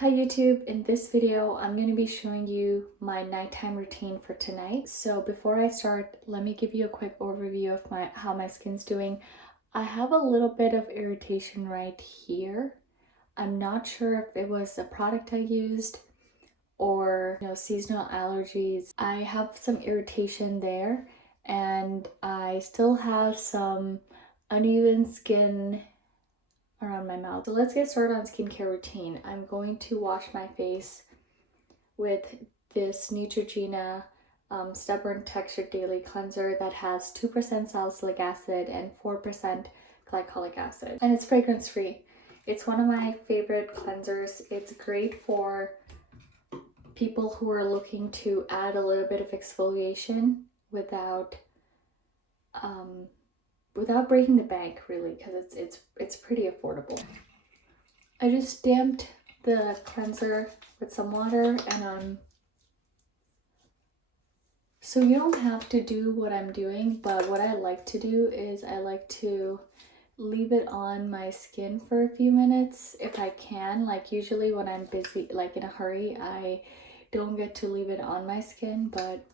Hi YouTube, in this video I'm going to be showing you my nighttime routine for tonight. So before I start, let me give you a quick overview of how my skin's doing. I have a little bit of irritation right here. I'm not sure if it was a product I used or seasonal allergies. I have some irritation there and I still have some uneven skin around my mouth. So let's get started on skincare routine. I'm going to wash my face with this Neutrogena Stubborn Texture Daily Cleanser that has 2% salicylic acid and 4% glycolic acid. And it's fragrance free. It's one of my favorite cleansers. It's great for people who are looking to add a little bit of exfoliation without breaking the bank, really, because it's pretty affordable. I just damped the cleanser with some water and so you don't have to do what I'm doing, but what I like to do is I like to leave it on my skin for a few minutes if I can. Like usually when I'm busy, like in a hurry, I don't get to leave it on my skin, but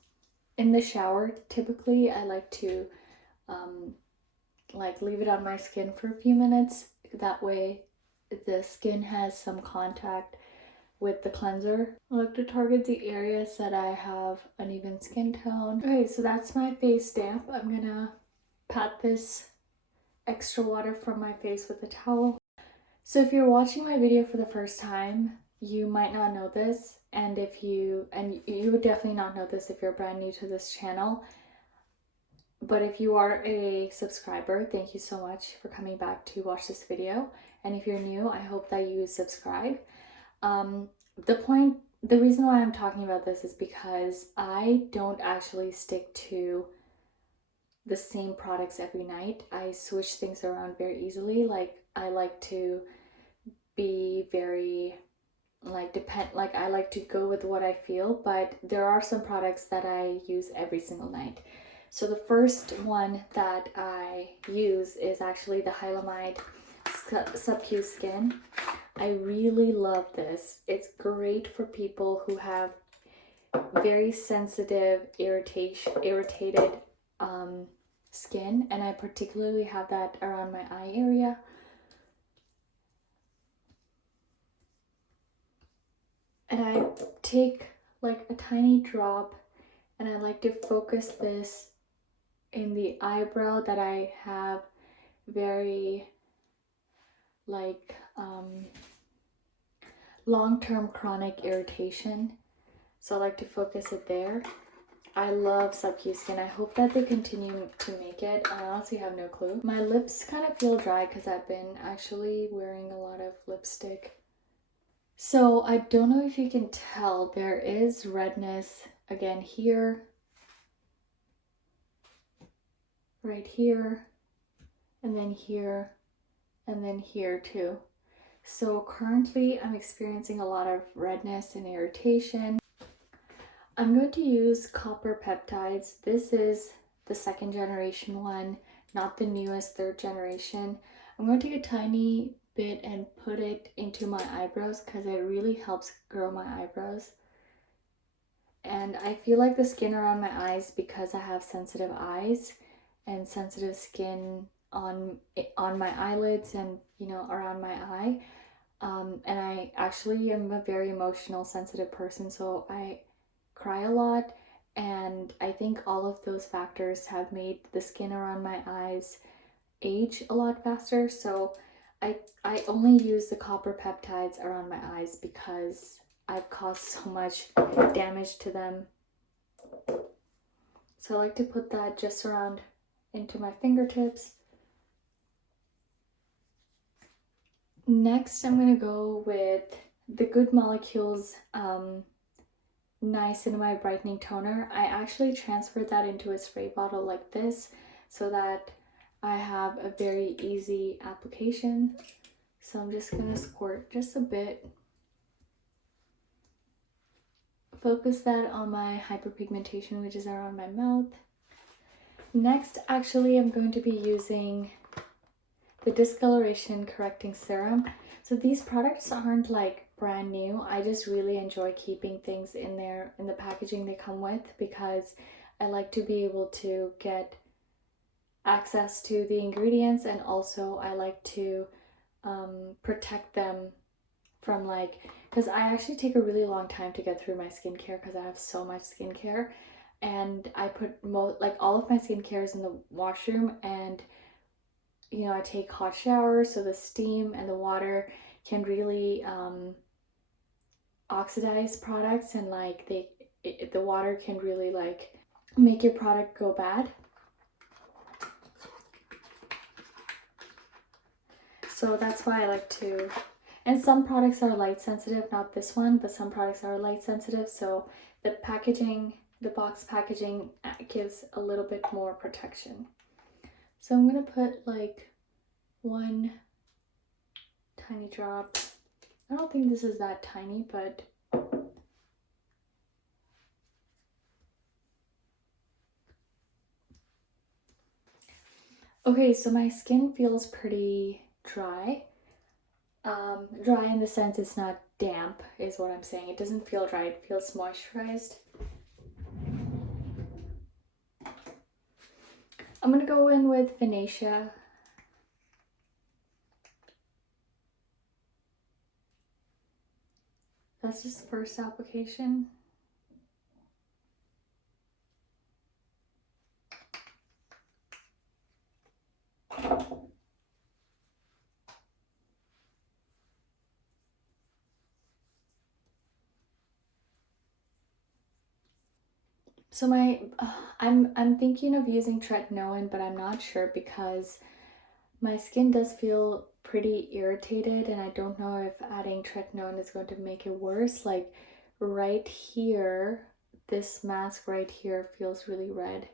in the shower typically I like to leave it on my skin for a few minutes. That way the skin has some contact with the cleanser. I like to target the areas that I have uneven skin tone. Okay, so that's my face damp. I'm gonna pat this extra water from my face with a towel. So if you're watching my video for the first time, you might not know this, and you would definitely not know this if you're brand new to this channel. But if you are a subscriber, thank you so much for coming back to watch this video. And if you're new, I hope that you subscribe. The reason why I'm talking about this is because I don't actually stick to the same products every night. I switch things around very easily. I like to be very I like to go with what I feel, but there are some products that I use every single night. So the first one that I use is actually the Hylamide SubQ Skin. I really love this. It's great for people who have very sensitive, irritated skin, and I particularly have that around my eye area. And I take like a tiny drop and I like to focus this in the eyebrow that I have very long-term chronic irritation. So I like to focus it there. I love SubQ Skin. I hope that they continue to make it. I honestly have no clue. My lips kind of feel dry because I've been actually wearing a lot of lipstick. So I don't know if you can tell, there is redness again here, right here, and then here, and then here too. So currently I'm experiencing a lot of redness and irritation. I'm going to use copper peptides. This is the 2nd generation one, not the newest 3rd generation. I'm going to take a tiny bit and put it into my eyebrows because it really helps grow my eyebrows. And I feel like the skin around my eyes, because I have sensitive eyes and sensitive skin on my eyelids and around my eye, and I actually am a very emotional, sensitive person, so I cry a lot, and I think all of those factors have made the skin around my eyes age a lot faster. So I only use the copper peptides around my eyes because I've caused so much damage to them. So I like to put that just around into my fingertips. Next, I'm going to go with the Good Molecules Niacinamide Brightening Toner. I actually transferred that into a spray bottle like this so that I have a very easy application. So I'm just going to squirt just a bit. Focus that on my hyperpigmentation, which is around my mouth. Next, actually, I'm going to be using the Discoloration Correcting Serum. So these products aren't like brand new. I just really enjoy keeping things in there in the packaging they come with, because I like to be able to get access to the ingredients, and also I like to protect them from because I actually take a really long time to get through my skincare because I have so much skincare, and I put all of my skincare is in the washroom, and I take hot showers, so the steam and the water can really oxidize products, and the water can really make your product go bad. So that's why I like to, and some products are light sensitive, not this one, but some products are light sensitive, so the packaging, the box packaging gives a little bit more protection. So I'm gonna put one tiny drop. I don't think this is that tiny, but okay, so my skin feels pretty dry. Dry in the sense it's not damp is what I'm saying. It doesn't feel dry, it feels moisturized. I'm gonna go in with Finacea. That's just first application. So I'm thinking of using Tretinoin, but I'm not sure because my skin does feel pretty irritated, and I don't know if adding Tretinoin is going to make it worse. Like right here, this mask right here feels really red.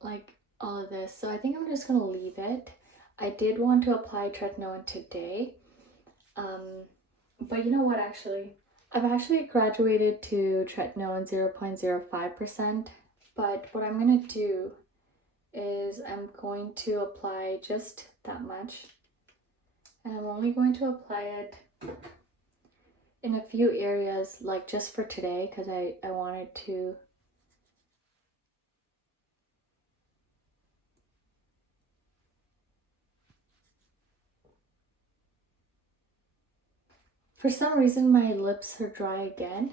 Like all of this. So I think I'm just gonna leave it. I did want to apply Tretinoin today. But you know what, I've actually graduated to Tretinoin 0.05%, but what I'm going to do is I'm going to apply just that much, and I'm only going to apply it in a few areas, just for today, because I wanted to For some reason my lips are dry again,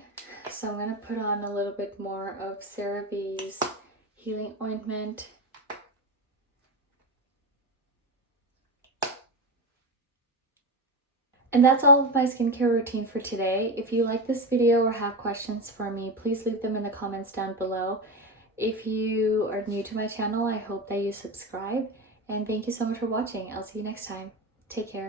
so I'm going to put on a little bit more of Cerave's Healing Ointment. And that's all of my skincare routine for today. If you like this video or have questions for me, please leave them in the comments down below. If you are new to my channel, I hope that you subscribe. And thank you so much for watching. I'll see you next time. Take care.